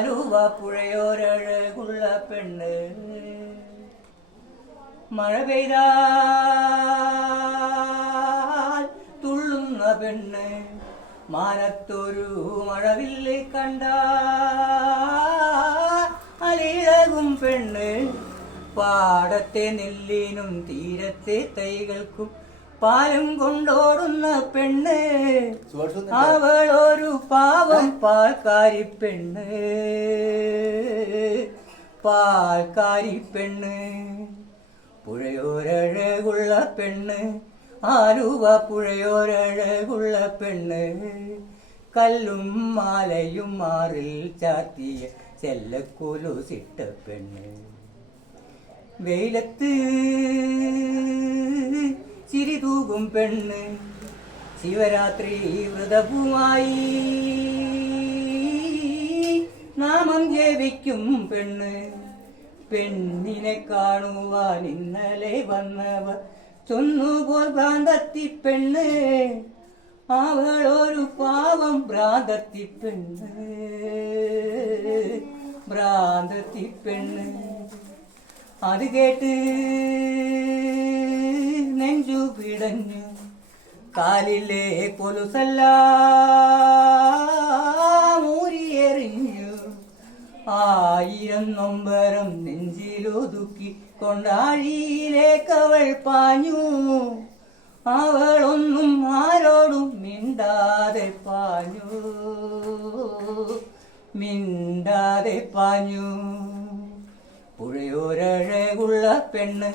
ആലുവ പുഴയോരഴകുള്ള പെണ്ണ് മഴ പെയ്താൽ തുള്ളുന്ന പെണ്ണ് മാനത്തൊരു മഴവില്ല് കണ്ട അലിളകും പെണ്ണ് പാടത്തെ നെല്ലിനും തീരത്തെ തൈകൾക്കും പാലും കൊണ്ടോടുന്ന പെണ്ണ് അവളൊരു പാവം പാൽക്കാരി പെണ്ണ് പാൽക്കാരി പെണ്ണ് പുഴയോരഴകുള്ള പെണ്ണ് ആലുവ പുഴയോരഴകുള്ള പെണ്ണ് കല്ലും മാലയും മാറിൽ ചാത്തിയ ചെല്ലക്കൊലുസിട്ട പെണ്ണ് വെയിലത്ത് ചിരി തൂകും പെണ്ണ് ശിവരാത്രി വ്രതവുമായി നാമം ജപിക്കും പെണ്ണ് പെണ്ണിനെ കാണുവാൻ ഇന്നലെ വന്നവർ ചൊന്നുപോൽ ഭ്രാന്തത്തി പെണ്ണ് അവളൊരു പാവം ഭ്രാന്തത്തി പെണ്ണ് ഭ്രാന്തത്തി പെണ്ണ് അത് കേട്ട് നെഞ്ചു പിടഞ്ഞു കാലിലെ കൊലുസെല്ലാം ഊരിയെറിഞ്ഞു 1000 നൊമ്പരം നെഞ്ചിലൊതുക്കി കൊണ്ടാഴിയിലേക്കവൾ പാഞ്ഞു അവളൊന്നും ആരോടും മിണ്ടാതെ പാഞ്ഞു മിണ്ടാതെ പാഞ്ഞു പുഴയോരഴകുള്ള പെണ്ണ്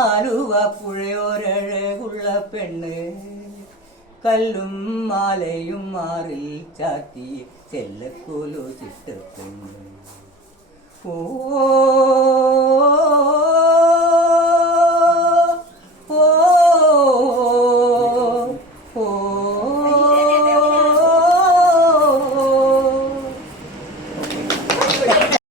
ആലുവ പുഴയോരഴകുള്ള പെണ്ണ് കല്ലും മാലയും മാറിൽ ചാത്തി ചെല്ലക്കൊലുസിട്ട പെണ്ണ് ഓ